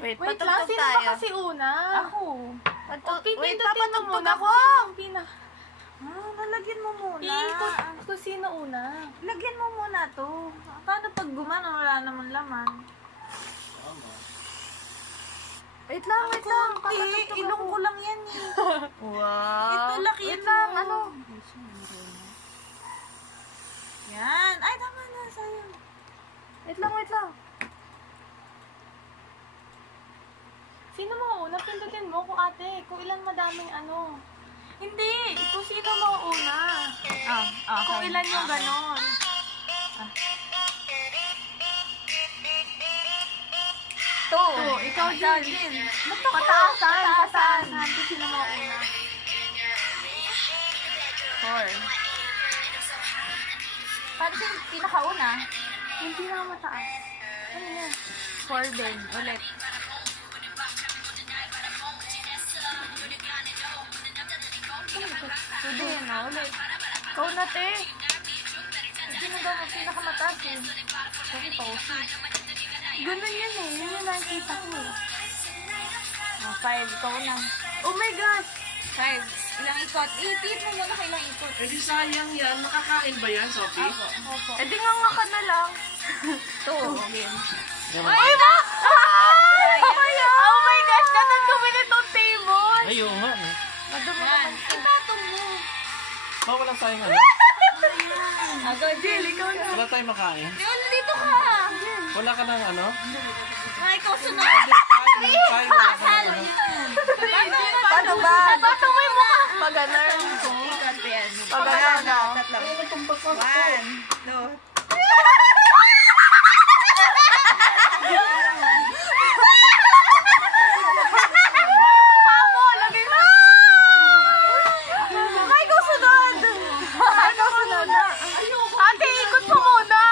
Wait, Wait lang, patugtog sino tayo. ba kasi una? Ako. Wait, Pipindutin mo papatugtog muna ako. kung sino. Lalagyan mo muna. Iikot kung sino una. Lagyan mo muna to. Paano pag gumana, wala naman laman? Wait lang. Hindi, ilong ko lang yan eh. Wow. Ito, laki Wait yan lang, mo. ano? Yan. Ay, tama na. Sayang. Wait lang. Sino mauuna? Pindutin mo kung ate. Kung ilan madaming ano. Hindi! Kung sino mauuna. Okay. Kung ilan yung ganon. To. Ikaw din. Pataasan. Kung sino mauuna. 4. Paano siya yung pinakauna? Yung pinakamataas. Ano yan? 4 din. Ulit. Hindi na, ulit. Ikaw na, te. Sino daw ang pinakamataas eh? Sorry, pausi. Ganun yan eh. Yun yung nakikita ko eh. 5. Ikaw na. Oh my gosh! 5. Ilang ikot? Ipit mo muna kailang ikot. Eh di sayang yan. Nakakain ba yan, Sophie? Opo. Eh di nga ka na lang. 2. Ay ba? Oh my gosh! Ganun kumili tong table! Ay, oo nga. No? Madumi Yan. naman siya. Itatong mo. Oh, walang sayang ano? Agad. Jill, ikaw na. Wala tayong makain? Di, dito ka. Wala ka ng ano? Ay, ikaw sunod. Tayo, wala ka ng ano? Paano ba? Bato mo yung mukha! Pag-ganar. Ikot yan. Pag-ganar, no? 1, 2. Ay, ikaw sunod! Ay, ikaw sunod. Ate, ikot mo muna!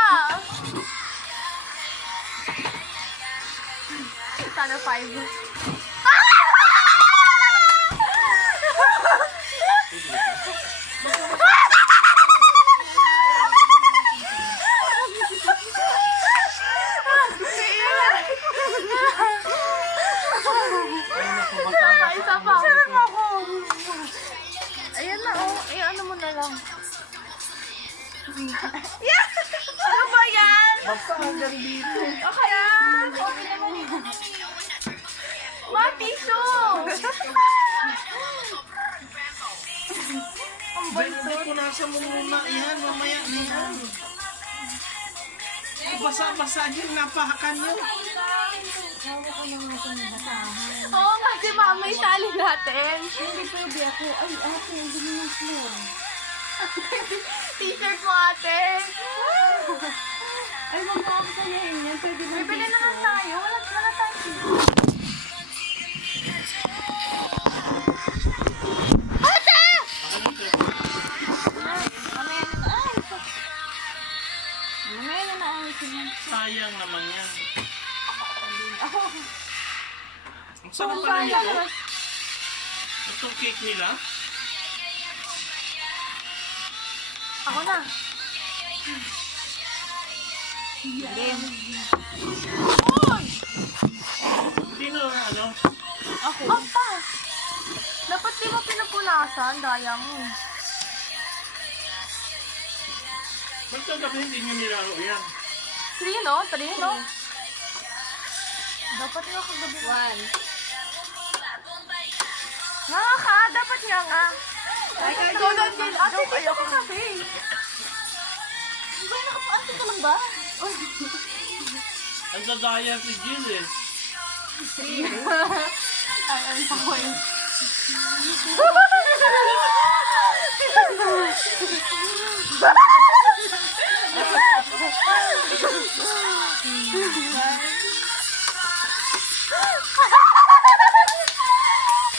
Sana 5. Isa pa. Ayan na, oh. Eh, ano mo na lang. Ano ba yan? Magpahagan dito. Okay yan. Mga tissue! Ben, hindi ko nasa mo muna yan. Mamaya na yan. Basa-basa yung napahakan nyo. Oo nga, si mama isali natin. Hindi pwede ako. Ay, ate, hindi mo yung floor. T-shirt mo ate. Ay, wag mo ako sayahin niya. Pwede mo Bibili na lang tayo. Wala tayo. Mamaya na naayos niya. Sayang naman yan. Ako. Ang sarap pa rin ito. Itong cake nila. Ako na. Game. Sino ano? Apa! Dapat di mo pinupunasan, daya mo. Ba't kagabi hindi nyo nilaro yan? 3, no? 3, no? Dapat nga kagabi. 1. Nga ka! Dapat nga nga. Ay, ikaw na din. Ate, dito ka kagabi. Ba, nakapaante ka lang ba? Ang dadaya si Jill eh. Ay, ay, ako eh.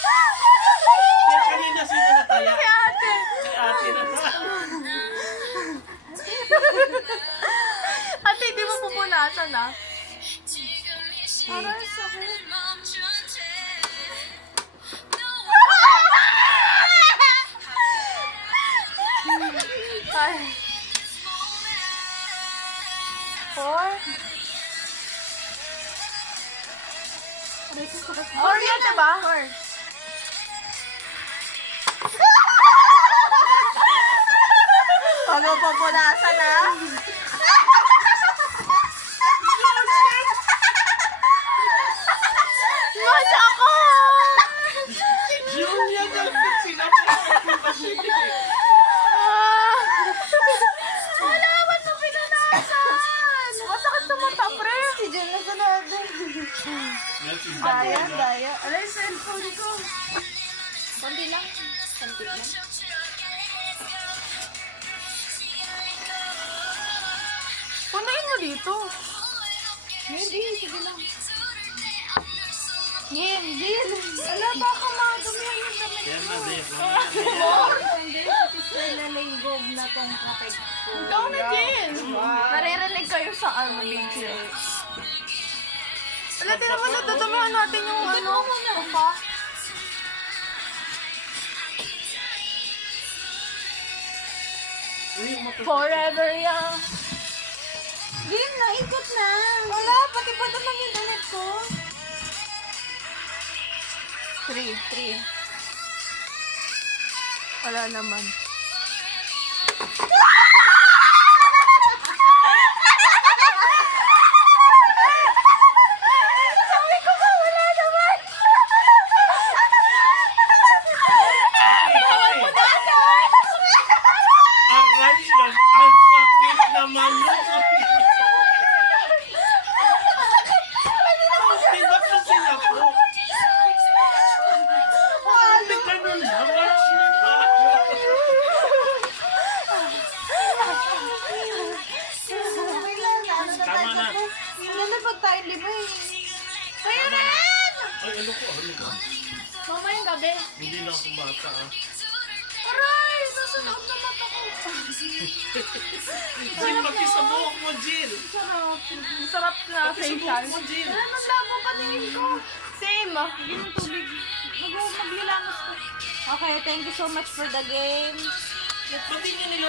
Kaya kanina sino nataya? Si ate. Si ate na. Ate, di mo pupunasan ah. Parang sakit. Ay. 4. Or yun, diba? Huwag mo pupunasan, ha? Mas ako! Yun yan ang sinabi. Wala, ba't mo pinunasan? Masakit sa mata, pre. Si Jen na sa natin. Daya, daya. Alay, cellphone ko. Konti lang. Konti lang. Punain mo dito. Hindi, sige lang. Jen, Jen. Wala, baka madumihan yung damit. Yan na, Dave. Hindi, kasi nalinggog na tong kapag ko. Ikaw na, Jen. Naririnig kayo sa video. Wala, tira mo na. Dudamihan natin yung ano. Pa? Forever young. Game na, ikot na. Wala, pati pa naman yung damit ko. 3. Wala naman. Sabi ko ba, wala naman. Aray, ang sakit naman yun. Bakit ba't mo sinapo? Hindi ganun lang. Wala sinipa. Tama na. Wala na pag tayo lima eh. Ay, ano ko? Ano ba? Mamayang gabi. Hindi na ako bata, ah. Aray, susunod na mata ko. Jill, makisabok mo, Jill. Sarap. Sarap na Makisabok facial. mo, Jill. Ay, maglabo patingin ko. Same. Yung tubig. Maghilamos ko. Okay, thank you so much for the game. Ba't di niyo nila